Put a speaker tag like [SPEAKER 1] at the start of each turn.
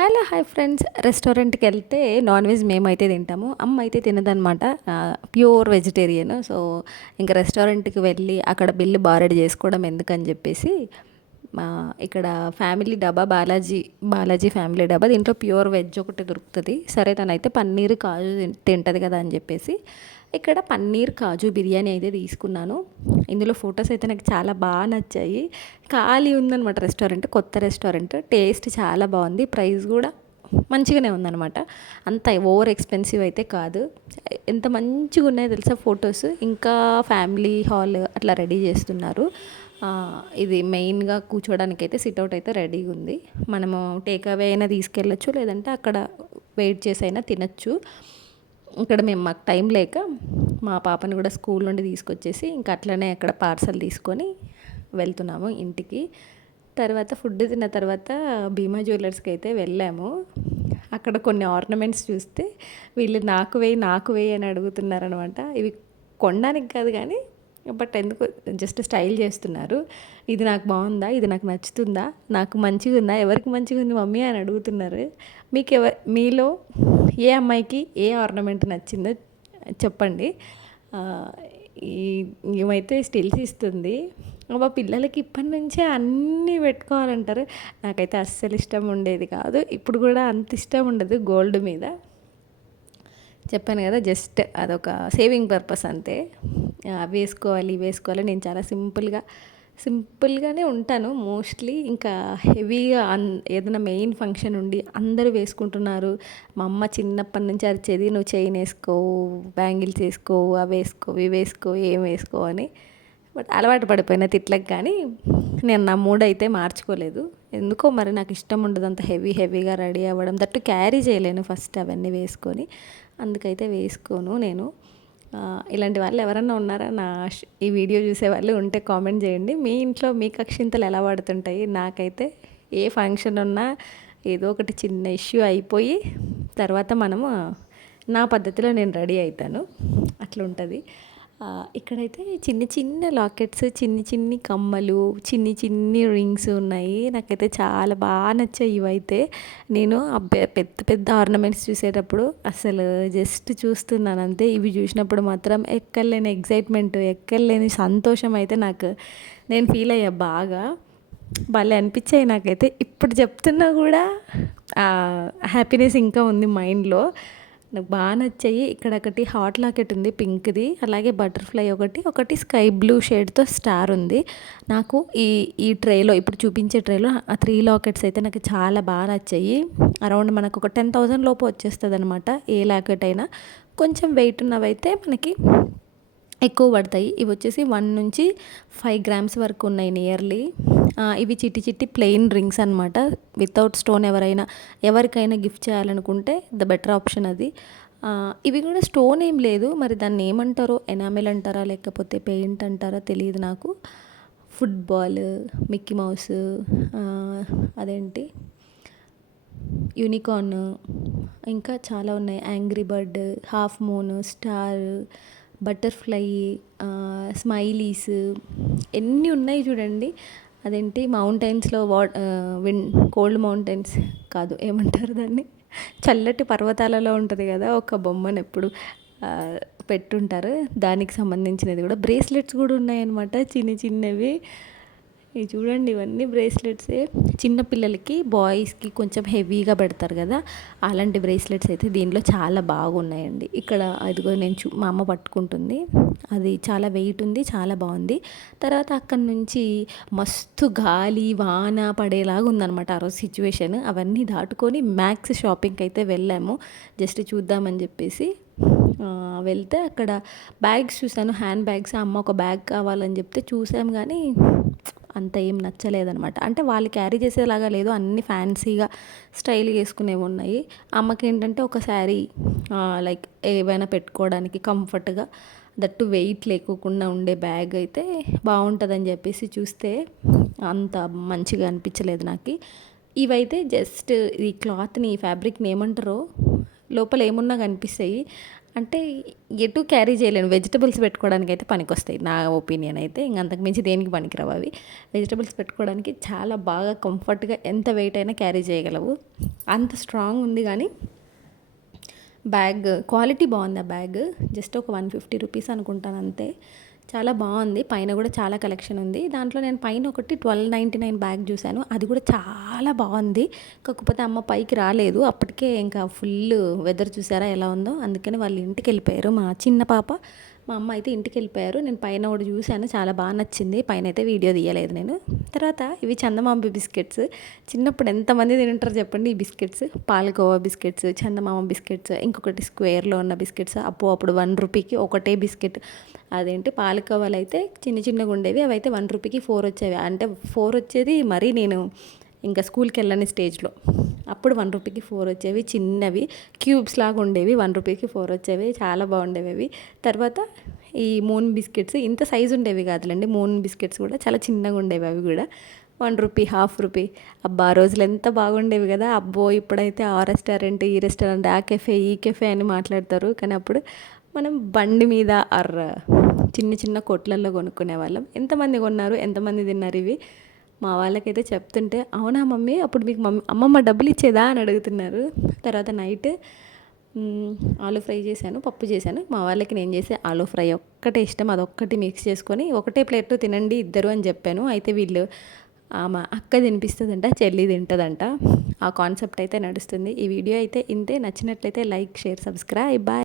[SPEAKER 1] Hello hi friends. రెస్టారెంట్కి వెళ్తే non veg మేమైతే తింటాము. అమ్మ అయితే తినదనమాట ప్యూర్ వెజిటేరియన్. సో ఇంకా రెస్టారెంట్కి వెళ్ళి అక్కడ బిల్లు బారెడ్ చేసుకోవడం ఎందుకని చెప్పేసి మా ఇక్కడ ఫ్యామిలీ డబ్బా బాలాజీ బాలాజీ ఫ్యామిలీ డబ్బా దీంట్లో ప్యూర్ వెజ్ ఒకటి దొరుకుతుంది. సరే తనైతే పన్నీర్ కాజు తింటుంది కదా అని చెప్పేసి ఇక్కడ పన్నీర్ కాజు బిర్యానీ అయితే తీసుకున్నాను. ఇందులో ఫొటోస్ అయితే నాకు చాలా బాగా నచ్చాయి. ఖాళీ ఉందనమాట రెస్టారెంట్ కొత్త రెస్టారెంట్. టేస్ట్ చాలా బాగుంది. ప్రైస్ కూడా మంచిగానే ఉందన్నమాట. అంత ఓవర్ ఎక్స్పెన్సివ్ అయితే కాదు. ఎంత మంచిగా ఉన్నాయో తెలుసా ఫొటోస్? ఇంకా ఫ్యామిలీ హాల్ అట్లా రెడీ చేస్తున్నారు. ఇది మెయిన్గా కూర్చోడానికి అయితే సిట్అవుట్ అయితే రెడీగా ఉంది. మనము టేక్ అవే అయినా తీసుకెళ్ళచ్చు లేదంటే అక్కడ వెయిట్ చేసి అయినా తినచ్చు. ఇక్కడ మేము మాకు టైం లేక మా పాపని కూడా స్కూల్ నుండి తీసుకొచ్చేసి ఇంకా అట్లనే అక్కడ పార్సల్ తీసుకొని వెళ్తున్నాము ఇంటికి. తర్వాత ఫుడ్ తిన్న తర్వాత భీమా జ్యువెలర్స్కి అయితే వెళ్ళాము. అక్కడ కొన్ని ఆర్నమెంట్స్ చూస్తే వీళ్ళు నాకు వేయి నాకు వేయి అని అడుగుతున్నారనమాట. ఇవి కొనడానికి కాదు కానీ బట్ ఎందుకు జస్ట్ స్టైల్ చేస్తున్నారు. ఇది నాకు బాగుందా? ఇది నాకు నచ్చుతుందా? నాకు మంచిగా ఉందా? ఎవరికి మంచిగా ఉంది మమ్మీ అని అడుగుతున్నారు. మీకు ఎవ మీలో ఏ అమ్మాయికి ఏ ఆర్నమెంట్ నచ్చిందో చెప్పండి. ఈ ఏమైతే స్టిల్స్ ఇస్తుంది. మా పిల్లలకి ఇప్పటి నుంచే అన్నీ పెట్టుకోవాలంటారు. నాకైతే అస్సలు ఇష్టం ఉండేది కాదు. ఇప్పుడు కూడా అంత ఇష్టం ఉండదు గోల్డ్ మీద. చెప్పాను కదా జస్ట్ అదొక సేవింగ్ పర్పస్ అంతే. వేసుకోవాలి వేసుకోవాలి. నేను చాలా సింపుల్గా సింపుల్గానే ఉంటాను. మోస్ట్లీ ఇంకా హెవీగా అన్ ఏదైనా మెయిన్ ఫంక్షన్ ఉండి అందరూ వేసుకుంటున్నారు. మా అమ్మ చిన్నప్పటి నుంచి అరిచేది నువ్వు చైన్ వేసుకో బ్యాంగిల్స్ వేసుకో అవి వేసుకో ఇవి వేసుకో ఏం వేసుకో అని. బట్ అలవాటు పడిపోయిన తిట్లకు కానీ నేను నా మూడ్ అయితే మార్చుకోలేదు. ఎందుకో మరి నాకు ఇష్టం ఉండదు అంత హెవీ హెవీగా రెడీ అవ్వడం. దట్టు క్యారీ చేయలేను ఫస్ట్ అవన్నీ వేసుకొని. అందుకైతే వేసుకోను నేను. ఇలాంటి వాళ్ళు ఎవరన్నా ఉన్నారా? నా ఈ వీడియో చూసే వాళ్ళు ఉంటే కామెంట్ చేయండి. మీ ఇంట్లో మీ కక్షింతలు ఎలా పడుతుంటాయి నాకైతే ఏ ఫంక్షన్ ఉన్నా ఏదో ఒకటి చిన్న ఇష్యూ అయిపోయి తర్వాత మనము నా పద్ధతిలో నేను రెడీ అవుతాను. అట్లా ఉంటుంది ఇక్కడైతే చిన్న చిన్న లాకెట్స్ చిన్ని చిన్ని కమ్మలు చిన్ని చిన్ని రింగ్స్ ఉన్నాయి. నాకైతే చాలా బాగా నచ్చాయి ఇవైతే. నేను పెద్ద పెద్ద ఆర్నమెంట్స్ చూసేటప్పుడు అసలు జస్ట్ చూస్తున్నాను అంతే. ఇవి చూసినప్పుడు మాత్రం ఎక్కర్లేని ఎగ్జైట్మెంట్ ఎక్కర్లేని సంతోషం అయితే నాకు నేను ఫీల్ అయ్యా బాగా. భలే అనిపించాయి నాకైతే. ఇప్పుడు చెప్తున్నా కూడా హ్యాపీనెస్ ఇంకా ఉంది మైండ్లో. నాకు బాగా నచ్చాయి. ఇక్కడ ఒకటి హాట్ లాకెట్ ఉంది పింక్ది. అలాగే బటర్ఫ్లై ఒకటి ఒకటి స్కై బ్లూ షేడ్తో స్టార్ ఉంది. నాకు ఈ ఈ ట్రేలో ఇప్పుడు చూపించే ట్రేలో ఆ త్రీ లాకెట్స్ అయితే నాకు చాలా బాగా నచ్చాయి. అరౌండ్ మనకు ఒక టెన్ థౌజండ్ లోపు వచ్చేస్తుంది అనమాట ఏ లాకెట్ అయినా. కొంచెం వెయిట్ ఉన్నవైతే మనకి ఎక్కువ పడతాయి. ఇవి వచ్చేసి వన్ నుంచి ఫైవ్ గ్రామ్స్ వరకు ఉన్నాయి నియర్లీ. ఇవి చిట్టి చిట్టి ప్లెయిన్ రింగ్స్ అనమాట వితౌట్ స్టోన్ ఎవరైనా ఎవరికైనా గిఫ్ట్ చేయాలనుకుంటే ద బెటర్ ఆప్షన్ అది. ఇవి కూడా స్టోన్ ఏం లేదు. మరి దాన్ని ఏమంటారో ఎనామెల్ అంటారా లేకపోతే పెయింట్ అంటారా తెలియదు నాకు. ఫుట్బాల్ మిక్కీ మౌస్ అదేంటి? యూనికార్న్ ఇంకా చాలా ఉన్నాయి. Angry bird half moon star butterfly smileys ఎన్ని ఉన్నాయి చూడండి. అదేంటి? మౌంటైన్స్లో వా విన్ కోల్డ్ మౌంటైన్స్ కాదు ఏమంటారు దాన్ని? చల్లటి పర్వతాలలో ఉంటుంది కదా ఒక బొమ్మను ఎప్పుడు పెట్టుంటారు. దానికి సంబంధించినది కూడా. బ్రేస్లెట్స్ కూడా ఉన్నాయన్నమాట చిన్న చిన్నవి. ఇవి చూడండి ఇవన్నీ బ్రేస్లెట్సే. చిన్నపిల్లలకి బాయ్స్కి కొంచెం హెవీగా పెడతారు కదా అలాంటి బ్రేస్లెట్స్ అయితే దీనిలో చాలా బాగున్నాయండి. ఇక్కడ అదిగో నేను చూ మా అమ్మ పట్టుకుంటుంది. అది చాలా వెయిట్ ఉంది చాలా బాగుంది. తర్వాత అక్కడి నుంచి మస్తు గాలి వాన పడేలాగా ఉందన్నమాట ఆ రోజు సిచ్యువేషన్. అవన్నీ దాటుకొని మ్యాక్స్ షాపింగ్కి అయితే వెళ్ళాము. జస్ట్ చూద్దామని చెప్పేసి వెళ్తే అక్కడ బ్యాగ్స్ చూశాను హ్యాండ్ బ్యాగ్స్ అమ్మ ఒక బ్యాగ్ కావాలని చెప్తే చూసాం కానీ అంత ఏం నచ్చలేదనమాట అంటే వాళ్ళు క్యారీ చేసేలాగా లేదు అన్ని ఫ్యాన్సీగా స్టైల్ వేసుకునేవి ఉన్నాయి. అమ్మకి ఏంటంటే ఒక శారీ లైక్ ఏవైనా పెట్టుకోవడానికి కంఫర్ట్గా దట్టు వెయిట్ లేకోకుండా ఉండే బ్యాగ్ అయితే బాగుంటుందని చెప్పేసి చూస్తే అంత మంచిగా అనిపించలేదు నాకు. ఇవైతే జస్ట్ ఈ క్లాత్ని ఈ ఫ్యాబ్రిక్ని ఏమంటారో లోపల ఏమున్నా కనిపిస్తాయి. అంటే ఎటు క్యారీ చేయలేను. వెజిటబుల్స్ పెట్టుకోవడానికి అయితే పనికొస్తాయి. నా ఒపీనియన్ అయితే ఇంక అంతకు మించి దేనికి పనికిరావు అవి. వెజిటబుల్స్ పెట్టుకోవడానికి చాలా బాగా కంఫర్ట్గా ఎంత వెయిట్ అయినా క్యారీ చేయగలవు. అంత స్ట్రాంగ్ ఉంది కానీ బ్యాగ్ క్వాలిటీ బాగుంది ఆ బ్యాగ్. జస్ట్ ఒక వన్ ఫిఫ్టీ రూపీస్ అనుకుంటాను అంతే. చాలా బాగుంది. పైన కూడా చాలా కలెక్షన్ ఉంది. దాంట్లో నేను పైన ఒకటి ట్వెల్వ్ నైంటీ నైన్ బ్యాగ్ చూశాను. అది కూడా చాలా బాగుంది. కాకపోతే అమ్మ పైకి రాలేదు. అప్పటికే ఇంకా ఫుల్ వెదర్ చూసారా ఎలా ఉందో. అందుకని వాళ్ళు ఇంటికి వెళ్ళిపోయారు మా చిన్న పాప. మా అమ్మ అయితే ఇంటికి వెళ్ళిపోయారు. నేను పైన ఒకటి చూశాను చాలా బాగా నచ్చింది. పైన అయితే వీడియో తీయలేదు నేను. తర్వాత ఇవి చందమామ బిస్కెట్స్. చిన్నప్పుడు ఎంతమంది తింటారు చెప్పండి ఈ biscuits? Palakova biscuits Chandamama biscuits ఇంకొకటి స్క్వేర్లో ఉన్న బిస్కెట్స్. అప్పు అప్పుడు వన్ రూపీకి ఒకటే బిస్కెట్. అదేంటి? పాలకోవాలు అయితే చిన్న చిన్నగా ఉండేవి అవి అయితే వన్ రూపీకి ఫోర్ వచ్చేవి. అంటే ఫోర్ వచ్చేది మరీ నేను ఇంకా స్కూల్కి వెళ్ళని స్టేజ్లో. అప్పుడు వన్ రూపీకి ఫోర్ వచ్చేవి చిన్నవి క్యూబ్స్ లాగా ఉండేవి వన్ రూపీకి ఫోర్ వచ్చేవి చాలా బాగుండేవి అవి. తర్వాత ఈ మూన్ బిస్కెట్స్ ఇంత సైజు ఉండేవి కాదులండి మూన్ బిస్కెట్స్ కూడా చాలా చిన్నగా ఉండేవి అవి కూడా. One rupee half rupee. అబ్బా ఆ రోజులు ఎంత బాగుండేవి కదా. అబ్బో ఇప్పుడైతే ఆ రెస్టారెంట్ ఈ రెస్టారెంట్ ఆ కెఫే ఈ కెఫే అని మాట్లాడతారు. కానీ అప్పుడు మనం బండి మీద ఆర్ చిన్న చిన్న కొట్లల్లో కొనుక్కునే వాళ్ళం. ఎంతమంది కొన్నారు ఎంతమంది తిన్నారు ఇవి? మా వాళ్ళకైతే చెప్తుంటే అవునా మమ్మీ? అప్పుడు మీకు మమ్మీ అమ్మమ్మ డబ్బులు ఇచ్చేదా? అని అడుగుతున్నారు. తర్వాత నైట్ ఆలు ఫ్రై చేశాను పప్పు చేశాను. మా వాళ్ళకి నేను చేసే ఆలు ఫ్రై ఒక్కటే ఇష్టం అదొక్కటి మిక్స్ చేసుకొని ఒకటే ప్లేట్లో తినండి ఇద్దరు అని చెప్పాను. అయితే వీళ్ళు ఆమె అక్క తినిపిస్తుందంట చెల్లి తింటుందంట. ఆ కాన్సెప్ట్ అయితే నడుస్తుంది. ఈ వీడియో అయితే ఇంతే. నచ్చినట్లయితే లైక్ షేర్ సబ్స్క్రైబ్. బాయ్.